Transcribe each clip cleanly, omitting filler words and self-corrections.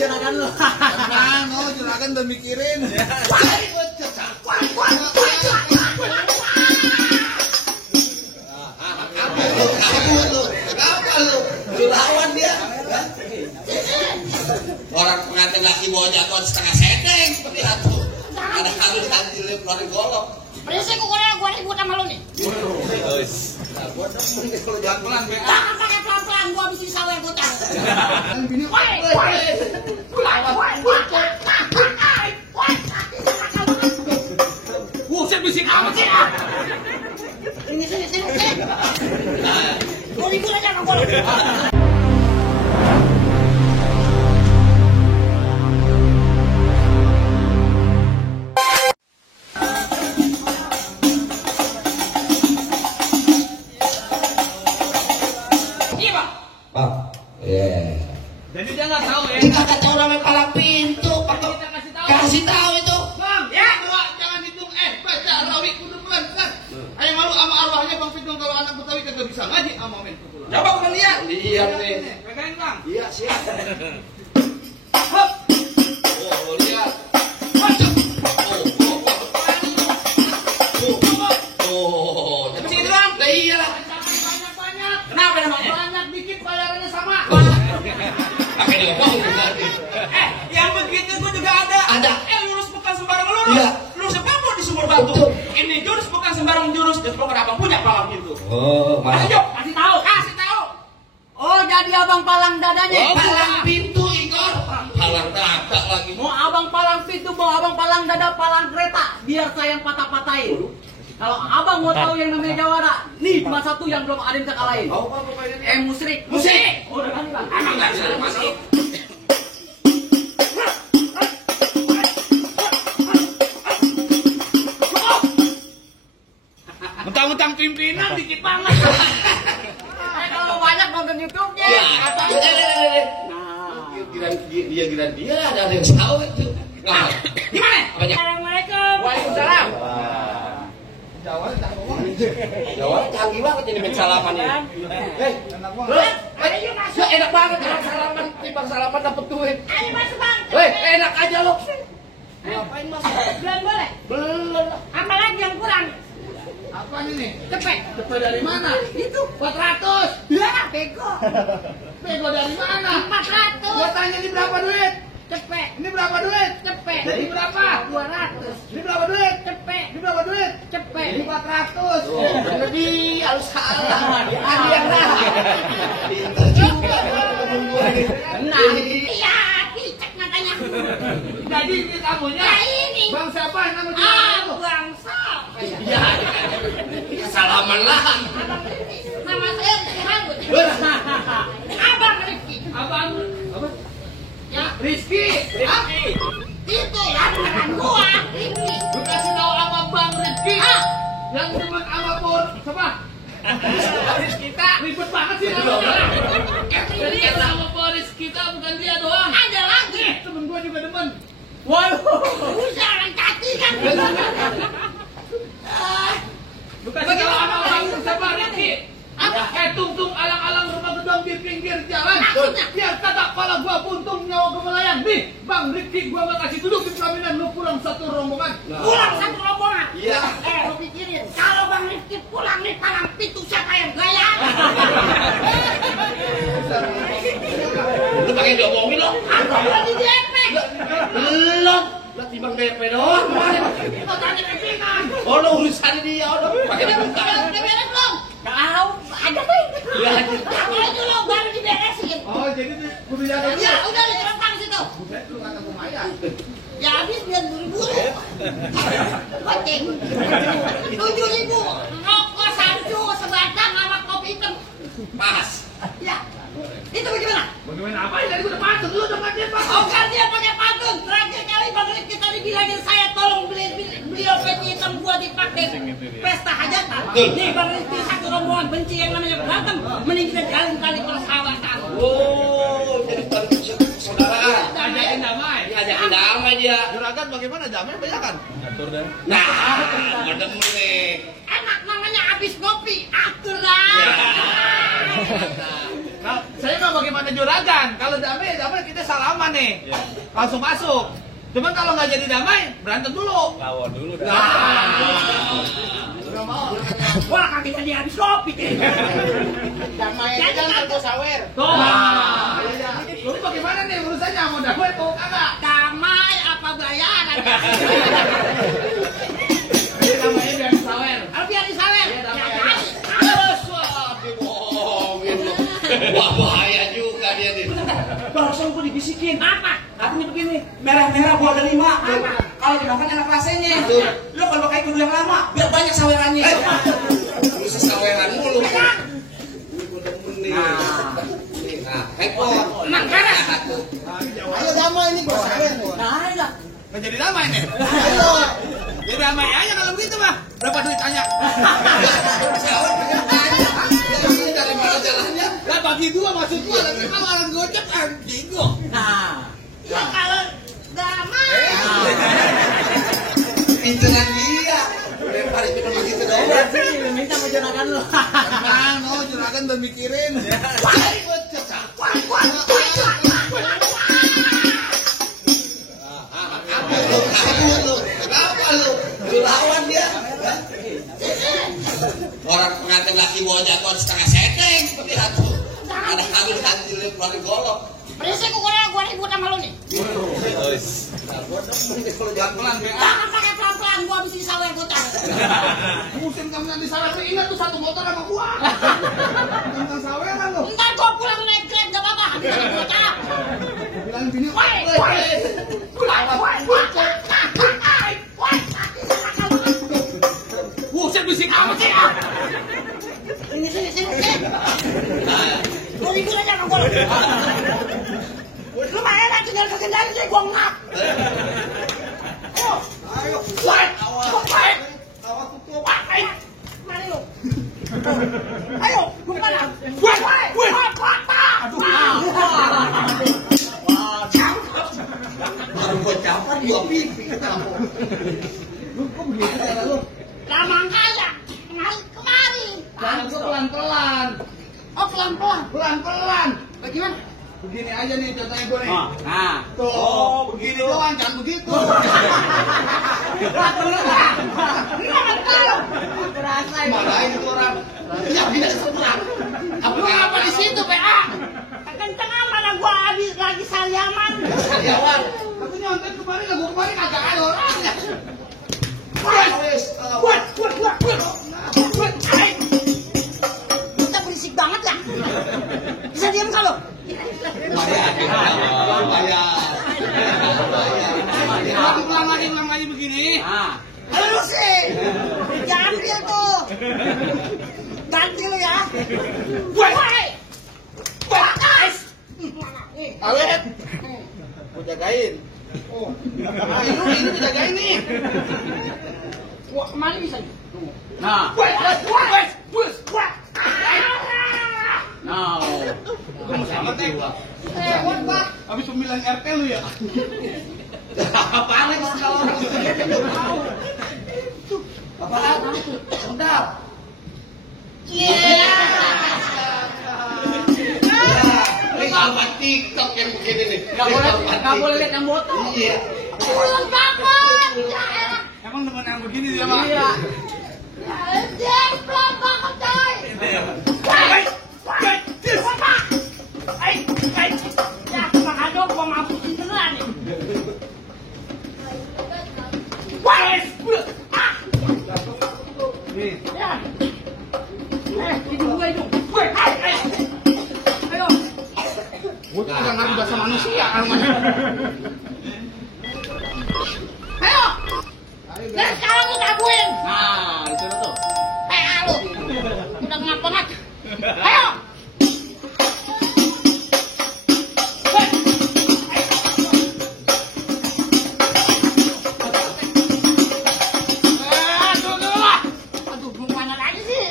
juragan lu. Tenang, juragan udah mikirin. Lu lawan dia. Orang pengantin laki bawa jatuhan setengah sedeng seperti itu. Ada kali nanti keluarin golok. Berisik gue ribut sama lu nih. Kalau jangan pelan, Be. Jangan pakai pelan-pelan, gue habis disawer butang. Buset bisik amat sih. Sini. Gue ribut aja sama gue. Jadi dia nggak tahu ya. Kita nggak tahu namanya palang pintu. Kita Kasih tahu itu. Bang, ya, jangan hitung. Baca rawi kudu pelan kan. Ayo malu sama arwahnya Bang Fitong kalau anak Betawi kagak bisa ngaji sama men. Coba kita lihat. Lihat nih. Pegangin Bang. Iya siap. Hop. Oh lihat. Jadi begitu Bang. Lah iyalah. Banyak. Kenapa namanya? Banyak dikit bayarannya sama. Pakai dia mau. Yang begitu gua juga ada. Ada. Lurus bukan sembarang lurus. Iya. Lurus apa di sumur batu. Betul. Ini jurus bukan sembarang jurus. Dan pokoknya abang punya palang pintu. Oh, Ayo, kasih tahu. Oh, jadi abang palang dadanya. palang pintu Igor. Palang dada lagi. Mau abang palang pintu, mau abang palang dada, palang kereta. Biar saya yang patah-patahin. Kalau abang mau tahu yang namanya jawara, nih cuma satu yang belum ada yang bisa kalahin. Musrik. Oh, udah kan Bang? Emang nggak bisa masuk. Mentang-mentang pimpinan dikit banget. Kalau banyak nonton YouTube-nya. Ya, dia ada yang tahu itu. Nah, Gimana? Assalamualaikum. Waalaikumsalam. Jawa canggih banget ini main salaman ini. Enak banget orang salaman, timbang salaman dapat duit. Ayo masuk Bang. Enak aja lo. Ngapain masuk? Belum boleh. Belum. Apalagi yang kurang? Apa ini? Cepet. Cepet dari mana? Itu 400. ya bego. Bego dari mana? 400. Gua tanya ini berapa duit? Cepet. Ini berapa duit? Cepet. Ini berapa? 200. Ini berapa duit? Cepet. Ini berapa duit? Cepet. Ini 400. Bener dia harus salah. Dia yang salah. Pintar juga kalau ngomong gue ini. Tenang. Iya, cicak matanya. Jadi ini kamunya? Ya ini. Bang siapa? Nama dia? Bangsa. Iya. Salaman lah. Nama saya Rizky Rambut. Abang Rizky. Abang apa? Ya, Rizky. itu ya bukan gua, Rizky. Lu kasih tahu sama Bang Rizky. Yang teman sama Pur. Siapa? Kita Ribet banget sih namanya. Jadi sama Boris kita bukan dia doang. Ada lagi. Temen gua juga demen. Waduh. Jalan kaki kan. Lu kasih tahu sama orang siapa Rizky? Tung alang-alang rumah gedong di pinggir jalan. Maksudnya? Biar kata kepala gua buntung nyawa gemelayang. Nih, Bang Rizky gua gak kasih duduk di pelaminan. Lu pulang satu rombongan. Pulang satu rombongan. Iya. Lu pikirin, kalau Bang Rizky pulang nih palang pintu siapa yang gaya? Lu pakai diomongin lo. Aku lagi DP. Belum. Lah timbang DP doang. Kau tanya pimpinan. Oh lo urusan dia udah pakai dibuka. Udah beres belum? Tahu, ada baik. Ya, Aku aja lo baru diberesin. Oh, jadi kudu jaga dulu. Ya udah diterapkan situ. Buset, lu kata lumayan. Ya habis biar buru-buru. Goceng. 7.000. Rokok sancu sebatang sama kopi hitam. pas. Ya. Itu bagaimana? Bagaimana apa ya? Tadi gua udah pantun, lu udah gantian Pak. Oh kan dia pakai pantun. Terakhir kali Bang Rizky tadi bilangin saya tolong beliau peci hitam gua dipakai pesta hajatan. Nih Bang Rizky satu rombongan benci yang namanya berantem. Mending kita jalan kali kalau sahabatan. Oh, jadi bukan saudaraan. Ajakin damai. Ajakin damai dia. Juragan bagaimana damai banyak kan? Nah, ada nih. Enak namanya abis ngopi. Atur lah. Nah, saya mah bagaimana juragan. Kalau damai kita salaman nih. Langsung masuk. Cuman kalau nggak jadi damai, berantem dulu. Lawan dulu dah. Wah, kaki tadi habis kopi. Damai aja kan tuh sawer. Lu bagaimana nih urusannya? Mau damai atau kagak? Damai apa bayaran? Damai biar sawer. Biar disawer. Wah, bahaya juga dia nih. Barusan gua dibisikin. Apa? Katanya begini, merah-merah buah delima. Kalau dimakan enak rasanya. Lu kalau pakai kudu yang lama, biar banyak sawerannya. Lu sesaweran mulu. Nah, hekor. Makanya. Ayo damai ini gua sawer. Nah, ya. Nggak jadi damai nih. Ayo. Ya damai aja kalau begitu mah. Berapa duit tanya? Sawer dari mana jalannya? Lah bagi dua maksud gua, tapi awalan gojek anjing gua. Nah. Ya kalau damai. Pinteran dia. Lempar itu cuma gitu doang. Berarti minta sama juragan lu. Tenang, no, juragan udah mikirin. Kenapa lu? Lu lawan dia. Orang pengantin laki bawa jatuh setengah seteng. Lihat tuh. Ada kagul hati lu keluar golok. Berisik gua ribut sama lu nih. Kalau jalan pelan, Jangan pakai pelan-pelan, gua habis disawer gocap. musim kamu nanti salah ingat tuh satu motor sama gua. Tentang saweran lo. Ntar gua pulang naik Grab gak apa-apa, habis dari gocap. Bilang bini, Buset bisik amat sih. Sini. Lu ribut aja sama gua. Lu mah enak tinggal kekendali sih gua ngap. Ayo. Mari lu. Ayo, kemana? Baru gua campur dia pipi ketemu. lu kok begitu cara lu? Lah makanya kemari. Jangan gua pelan-pelan. Oh pelan-pelan. Pelan-pelan. Bagaimana? Begini aja nih contohnya gua nih. Nah. Tuh, begini doang, jangan begitu. Marahin itu orang. Ya tidak seberang. Lu apa di situ, PA? Kenceng mana gua habis lagi saliaman. Karyawan. Aku nyontek kemarin, lah gua kemarin kagak ada orangnya. Kita berisik banget ya. Bisa diam kalau? Ulang lagi begini. Nah. Lu sih. Ganti tuh. Ganti lu ya. Woi. Guys. Awet. Gua jagain. Oh. Nah, ini dijagain nih. Wah, kemana bisa? Nah. Wes. Nah. Gua mau selamat nih. Pak. Habis pemilihan RT lu ya. Apaan lagi kalau orang Apaan? Sedap. Ini kalau TikTok yang begini nih. Nggak boleh lihat yang botol. Iya. Pulang banget. Ya elah. Emang demen yang begini dia mah. Iya. Anjing, pelan banget, coy. Ya, makanya gua mampusin beneran nih. Nih. Ya. Itu gua itu. Ayo. Gua tuh udah ngerti bahasa manusia kan. Ayo. Dan sekarang lu ngabuin. Nah, itu tuh. PA lu. Udah ngap banget. Ayo. Aduh, belum mana lagi sih.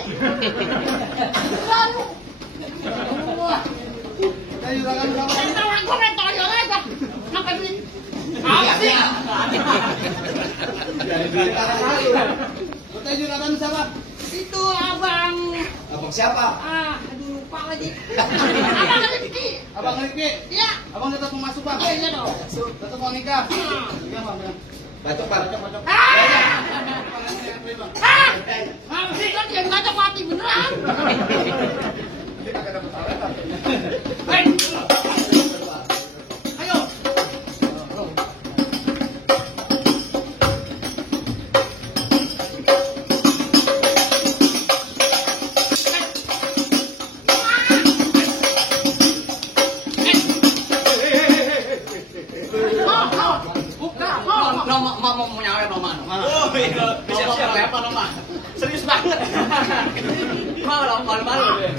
Lalu. Ayo juragan sama. Tahu gua main toyo aja. Sampai beli. Iya, iya. Kata juragan sama. Itu abang. Abang siapa? Aduh lupa Haji. Abang Rifki. Abang Rifki. Iya. Abang tetap mau masuk, Bang. Oh, iya dong. Tetap mau nikah. Iya, Bang. Bacok, Bang. Bacok. Masih kan yang ngajak mati beneran. Kita kena pesawat. Hei. Ayo. Mau nyawa Noma. Oh iya, siap-siap apa Noma? Serius banget. Malu-malu deh.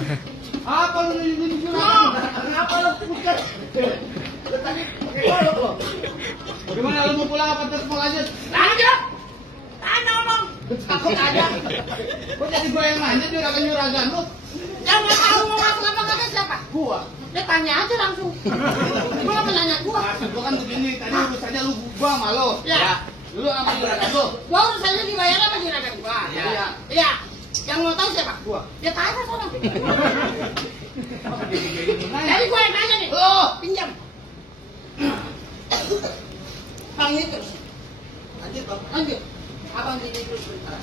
Apa lu ini curang? Apa lu bukan? Tadi pakai golok lo. Gimana lu mau pulang apa terus mau lanjut? Lanjut. Tanya omong. Takut aja. Kok jadi gue yang nanya juragan lu? Jangan tahu mau masuk apa kagak siapa? Gua. Dia tanya aja langsung. Gua nggak menanya gua. Maksud gua kan begini, tadi urusannya lu gua sama lo. Ya. Lu sama juragan lu. Gua urusannya dibayar sama juragan gua. Iya. Iya. Yang mau tahu siapa? Gua. Dia tanya sana. Jadi gua yang nanya nih. Oh, Pinjam. Bang itu. lanjut, Bang. Lanjut. Abang ini terus bentar.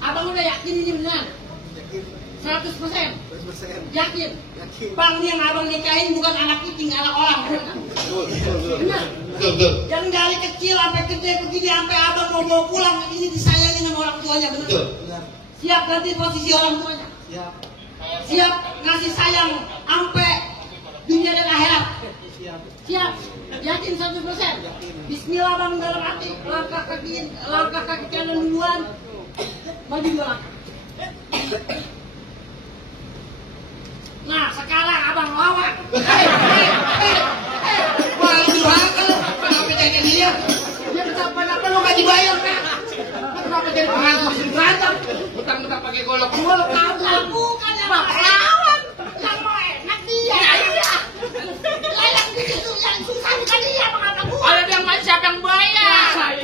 Abang udah yakin ini benar? 100%. Yakin? Bang yang abang nikahin bukan anak kucing, anak orang. Benar? Yang dari kecil sampai gede begini sampai abang mau bawa pulang ini disayangin sama orang tuanya, benar? Siap nanti posisi orang tuanya? Siap ngasih sayang sampai dunia dan akhirat? Siap? Yakin 100%? Bismillah bang dalam hati, langkah kaki kanan duluan, maju 2 langkah. Nah sekarang abang lawan. Wah, lu durhaka lu. Kenapa jadi dia? Dia kenapa lu gak dibayar kak? Kenapa jadi pengantar berantem? Utang-utang pakai golok gua lu tahu. Bukan yang mau lawan, yang mau enak dia. Iya. Yang gitu, yang susah bukan dia mengapa gua. Kalau dia main siapa yang bayar?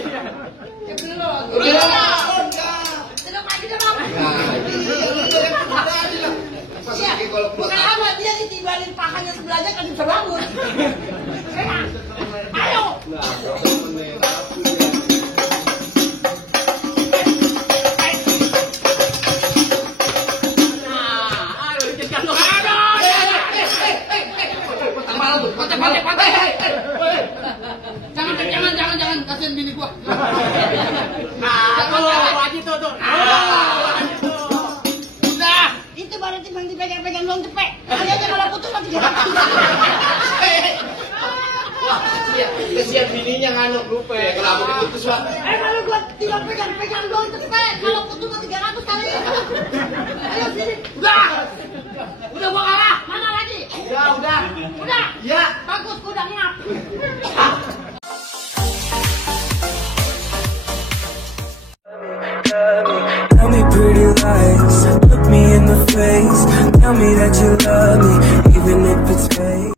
Ya belum. Belum lagi dong. Iya, bukan apa dia ditibarin pahanya sebelahnya kan bisa bangun. Ayo. Jangan kasihan bini gua. Udah. Itu baru timbang dipegang-pegang doang cepet. Aja kalau putus mati dia. Kesian bininya nganu lupa. Kenapa diputus, Pak? Kalau gua timbang pegang-pegang doang cepet. Kalau putus mati 300 kali. Ayo sini. Udah gua kalah. Mana lagi? Udah. Udah. Ya. Bagus gua udah ngap. Tell me pretty lies, look me in the face. Tell me that you love me, even if it's fake.